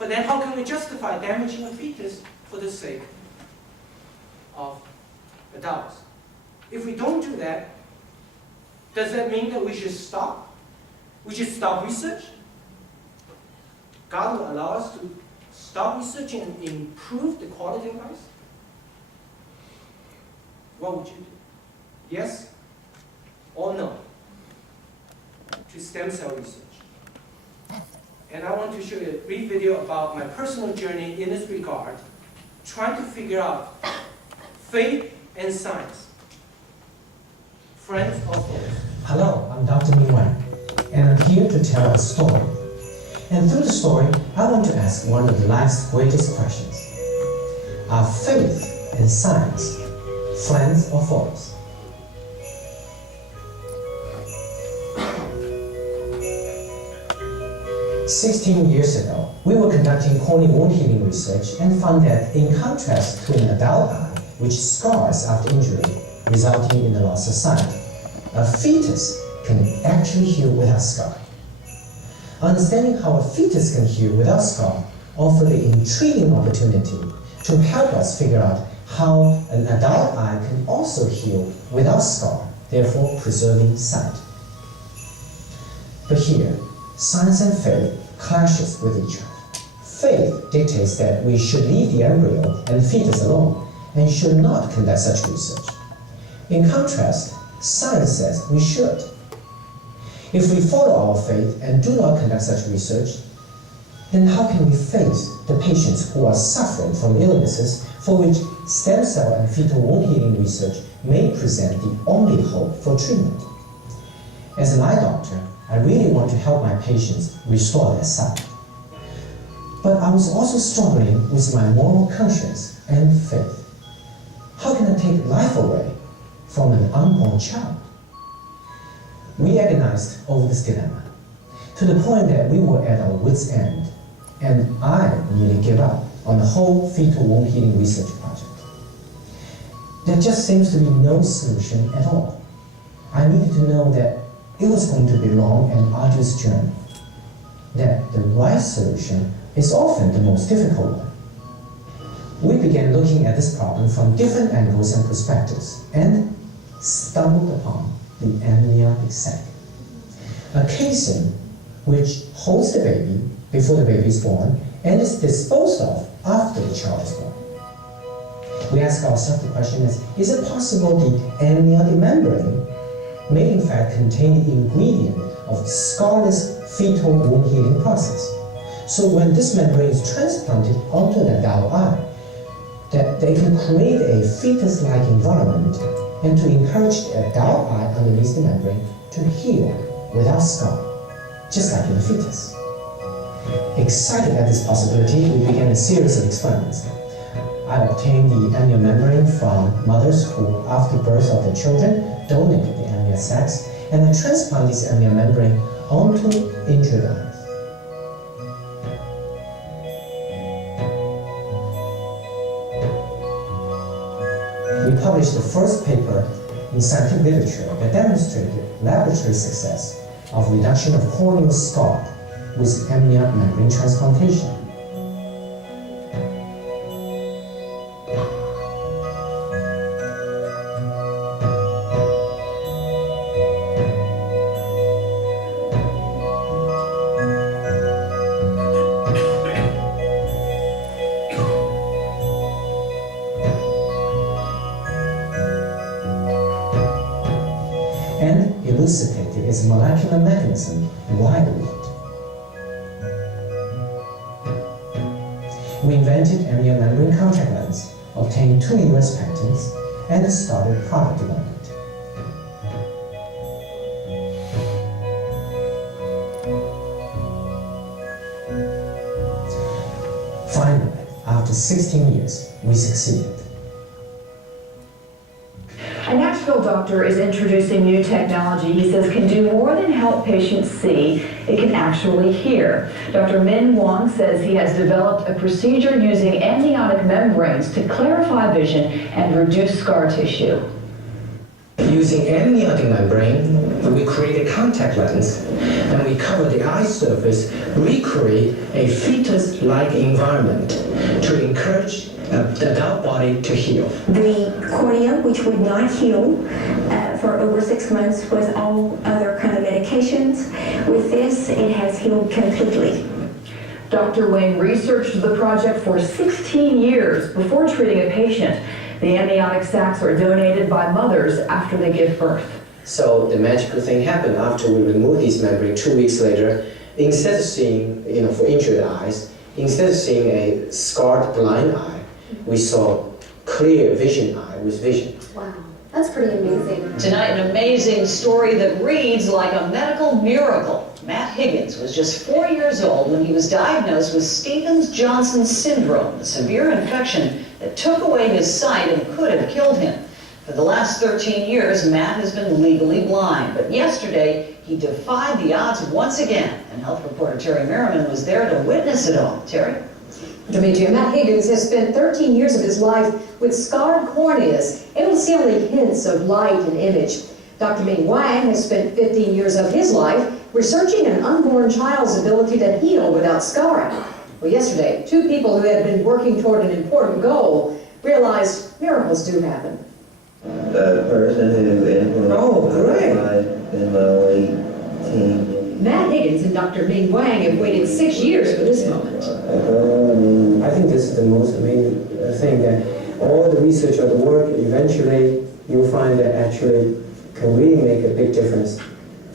But then how can we justify damaging a fetus for the sake of adults? If we don't do that, does that mean that we should stop? We should stop research? God will allow us to stop researching and improve the quality of life? What would you do? Yes or no to stem cell research? And I want to show you a brief video about my personal journey in this regard, trying to figure out faith and science. Friends or foes? Hello, I'm Dr. Ming Wang, and I'm here to tell a story. And through the story, I want to ask one of life's greatest questions. Are faith and science friends or foes? "16 years ago, we were conducting corneal wound healing research and found that in contrast to an adult eye, which scars after injury, resulting in the loss of sight, a fetus can actually heal without scar. Understanding how a fetus can heal without scar offered an intriguing opportunity to help us figure out how an adult eye can also heal without scar, therefore preserving sight. But here, science and faith clashes with each other. Faith dictates that we should leave the embryo and fetus alone and should not conduct such research. In contrast, science says we should. If we follow our faith and do not conduct such research, then how can we face the patients who are suffering from illnesses for which stem cell and fetal wound healing research may present the only hope for treatment? As an eye doctor, I really want to help my patients restore their sight. But I was also struggling with my moral conscience and faith. How can I take life away from an unborn child? We agonized over this dilemma, to the point that we were at our wits' end, and I nearly gave up on the whole fetal wound healing research project. There just seems to be no solution at all. I needed to know that it was going to be a long and arduous journey, that the right solution is often the most difficult one. We began looking at this problem from different angles and perspectives, and stumbled upon the amniotic sac, a casing which holds the baby before the baby is born and is disposed of after the child is born. We ask ourselves the question is it possible the amniotic membrane may in fact contain the ingredient of scarless fetal wound healing process? So when this membrane is transplanted onto an adult eye, that they can create a fetus-like environment and to encourage the adult eye underneath the membrane to heal without scar, just like in the fetus. Excited at this possibility, we began a series of experiments. I obtained the amniotic membrane from mothers who, after birth of their children, donated the amniotic sacs, and I transplanted this amniotic membrane onto injured eyes. We published the first paper in scientific literature that demonstrated laboratory success of reduction of corneal scar with amniotic membrane transplantation. And elucidated its molecular mechanism why it worked. We invented amniotic membrane contact lens, obtained 2 US patents, and started product development. Finally, after 16 years, we succeeded. A Nashville doctor is introducing new technology he says can do more than help patients see, it can actually hear. Dr. Ming Wang says he has developed a procedure using amniotic membranes to clarify vision and reduce scar tissue. Using amniotic membrane, we create a contact lens, and we cover the eye surface, recreate a fetus-like environment to encourage the adult body to heal. The cornea, which would not heal for over 6 months with all other kind of medications, with this, it has healed completely. Dr. Wang researched the project for 16 years before treating a patient. The amniotic sacs are donated by mothers after they give birth. So the magical thing happened after we removed these membrane 2 weeks later. Instead of seeing, for injured eyes, instead of seeing a scarred blind eye, we saw clear vision eye with vision. Wow, that's pretty amazing. Tonight, an amazing story that reads like a medical miracle. Matt Higgins was just 4 years old when he was diagnosed with Stevens-Johnson syndrome, a severe infection that took away his sight and could have killed him. For the last 13 years, Matt has been legally blind, but yesterday he defied the odds once again, and health reporter Terry Merriman was there to witness it all. Terry? Demetria, Matt Higgins has spent 13 years of his life with scarred corneas, able to see only hints of light and image. Dr. Ming Wang has spent 15 years of his life researching an unborn child's ability to heal without scarring. Well, yesterday, 2 people who had been working toward an important goal realized miracles do happen. The person who influenced in my late teens. Matt Higgins and Dr. Ming Wang have waited 6 years for this moment. I think this is the most amazing thing, that all the research or the work, eventually you'll find that actually can really make a big difference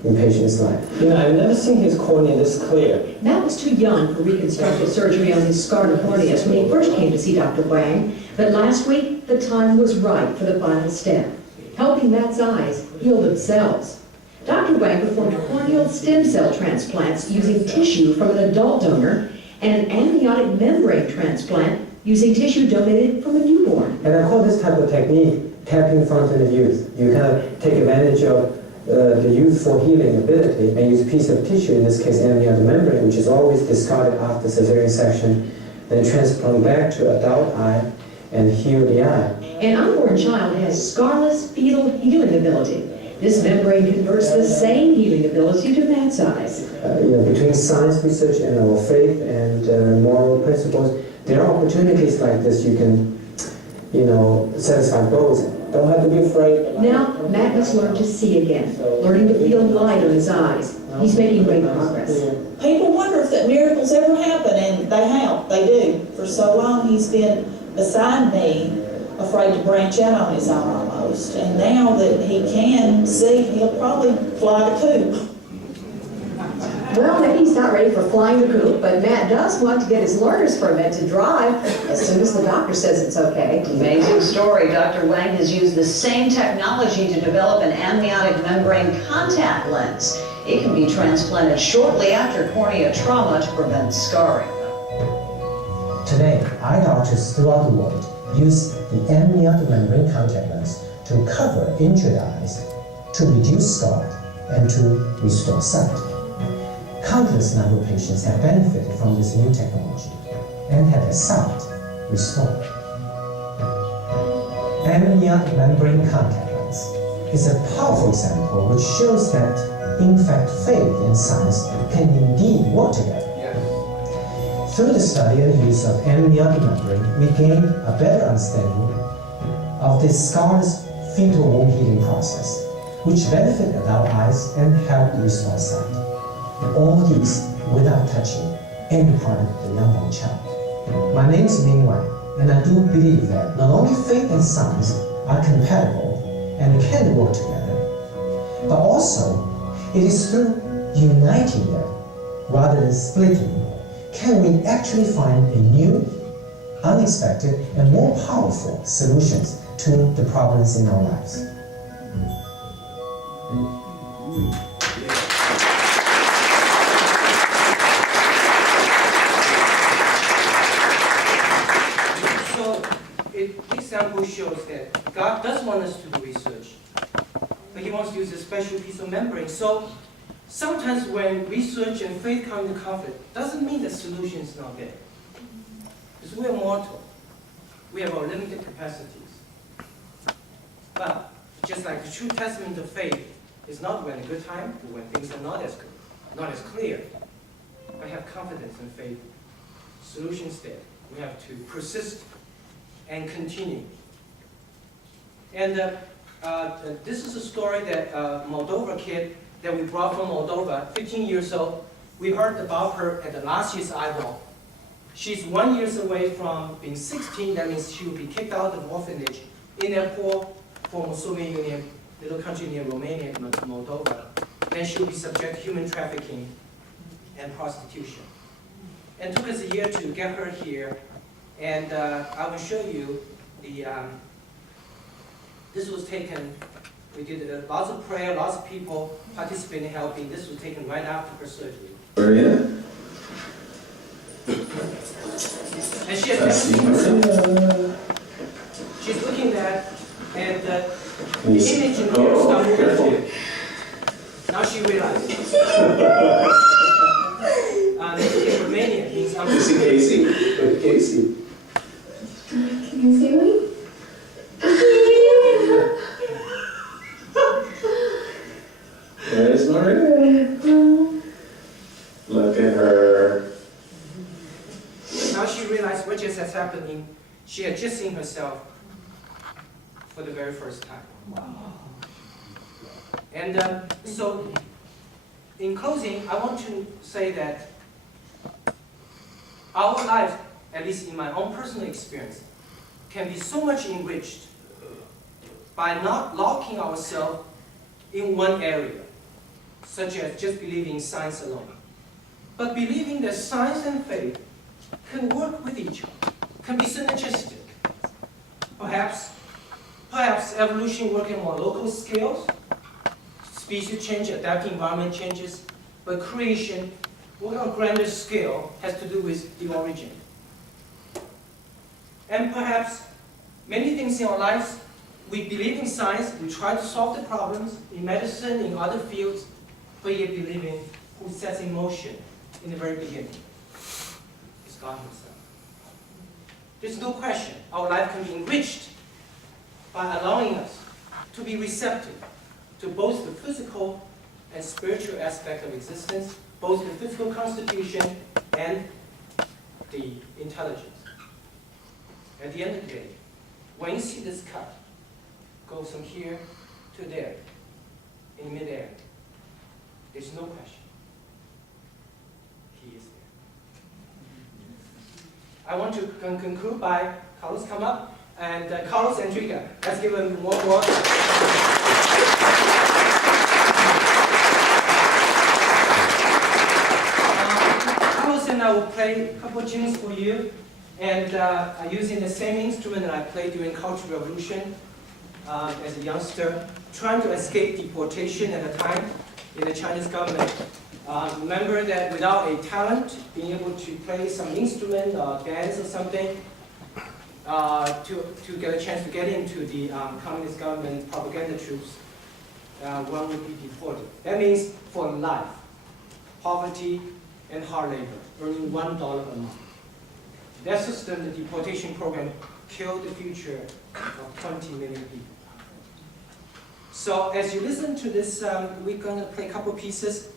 in patient's life. I've never seen his cornea this clear. Matt was too young for reconstructive surgery on his scarred corneas when he first came to see Dr. Wang, but last week the time was right for the final step, helping Matt's eyes heal themselves. Dr. Wang performed corneal stem cell transplants using tissue from an adult donor and an amniotic membrane transplant using tissue donated from a newborn. And I call this type of technique tapping fountain of youth. You kind of take advantage of the youthful healing ability and use a piece of tissue, in this case amniotic membrane, which is always discarded after cesarean section, then transplant back to adult eye and heal the eye. An unborn child has scarless fetal healing ability. This membrane converts the same healing ability to Matt's eyes. Between science research and our faith and moral principles, there are opportunities like this. You can, satisfy goals. Don't have to be afraid. Now, Matt must learn to see again, learning to feel light on his eyes. He's making great progress. People wonder if that miracles ever happen, and they have. They do. For so long, he's been beside me, afraid to branch out on his own almost. And now that he can see, he'll probably fly the coop. Well, maybe he's not ready for flying the coop, but Matt does want to get his learner's permit to drive as soon as the doctor says it's okay. Amazing story. Dr. Wang has used the same technology to develop an amniotic membrane contact lens. It can be transplanted shortly after cornea trauma to prevent scarring. Today, eye doctors throughout the world use the amniotic membrane contact lens to cover injured eyes, to reduce scar, and to restore sight. Countless number of patients have benefited from this new technology and had their sight restored. Amniotic membrane contact lens is a powerful example which shows that, in fact, faith and science can indeed work together. Through the study and use of amniotic membrane, we gain a better understanding of the scar's fetal wound healing process, which benefit adult eyes and help restore sight. All these without touching any part of the young child. My name is Ming Wang, and I do believe that not only faith and science are compatible and can work together, but also it is through uniting them rather than splitting can we actually find a new, unexpected, and more powerful solutions to the problems in our lives. Example shows that God does want us to do research, but He wants to use a special piece of membrane. So sometimes when research and faith come into conflict, doesn't mean the solution is not there. Because we are mortal. We have our limited capacities. But Just like the true testament of faith is not when a good time, but when things are not as good, not as clear. I have confidence in faith. Solutions there. We have to persist and continue. And this is a story that Moldova kid that we brought from Moldova, 15 years old. We heard about her at the last year's eyeball. She's 1 year away from being 16. That means she will be kicked out of orphanage in a poor former Soviet Union little country near Romania, Moldova. Then she will be subject to human trafficking and prostitution. And it took us a year to get her here. And I will show you the, this was taken, we did lots of prayer, lots of people participating, helping. This was taken right after her surgery. Maria? And she has never seen herself. She's looking at, and the image in here started moving. Now she realizes. In Romania means I'm See Casey? Look at Casey. Can you see me? There's Maria. Look at her. Now she realized what just has happened. She had just seen herself for the very first time. Wow. And so, in closing, I want to say that our life, at least in my own personal experience, can be so much enriched by not locking ourselves in one area, such as just believing science alone, but believing that science and faith can work with each other, can be synergistic. Perhaps evolution working on local scales, species change, adapting environment changes, but creation working on grander scale has to do with the origin. And perhaps many things in our lives, we believe in science, we try to solve the problems in medicine, in other fields, but yet believe in who sets in motion in the very beginning. It's God Himself. There's no question our life can be enriched by allowing us to be receptive to both the physical and spiritual aspect of existence, both the physical constitution and the intelligence. At the end of the day, when you see this cup goes from here to there, in midair, there's no question. He is there. I want to conclude by Carlos come up, and Carlos and Triga. Let's give them one more. Carlos and I will play a couple of tunes for you, and using the same instrument that I played during Cultural Revolution as a youngster, trying to escape deportation at the time in the Chinese government. Remember that without a talent, being able to play some instrument or dance or something, to get a chance to get into the communist government propaganda troops, one would be deported. That means for life, poverty and hard labor, earning $1 a month. That system, the deportation program, killed the future of 20 million people. So as you listen to this, we're going to play a couple pieces.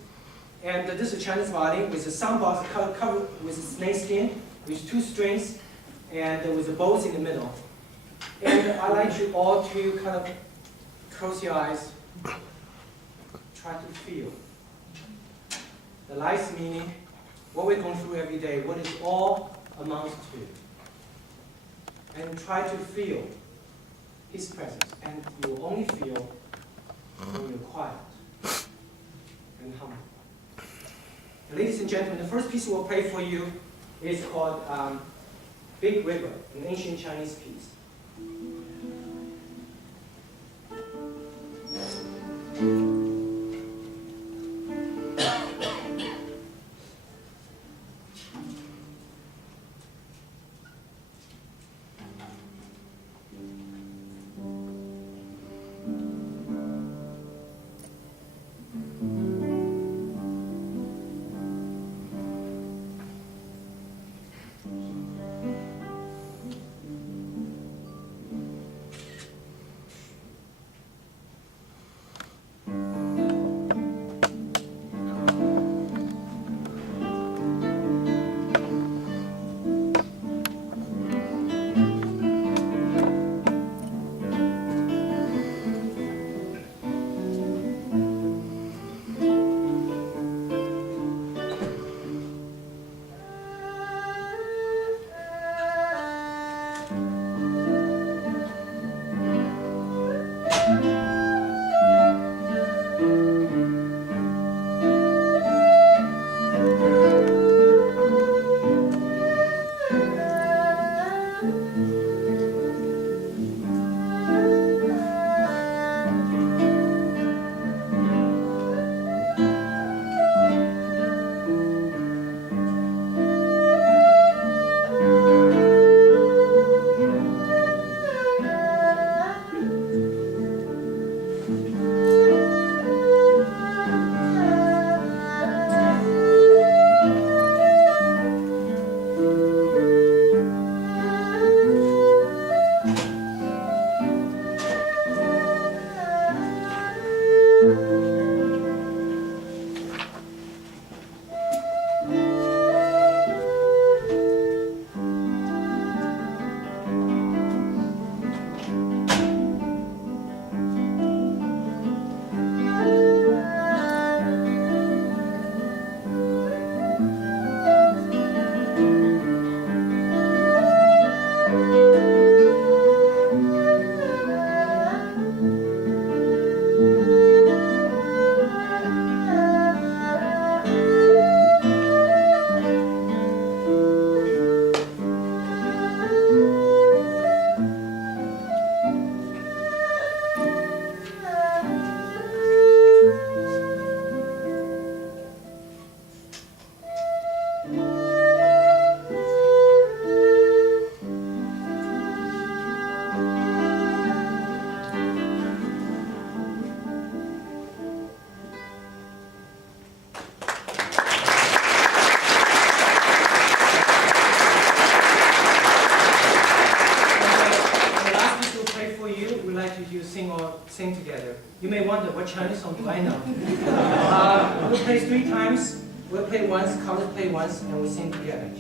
And this is a Chinese violin with a sound box covered with a snakeskin, with 2 strings, and with the bows in the middle. And I'd like you all to kind of close your eyes, try to feel the life's meaning, what we're going through every day, what it all amounts to. And try to feel His presence. And you will only feel when you're quiet and humble. Ladies and gentlemen, the first piece we'll play for you is called Big River, an ancient Chinese piece. You may wonder, what Chinese song do I know? We'll play 3 times. We'll play once, colors play once, and we sing together.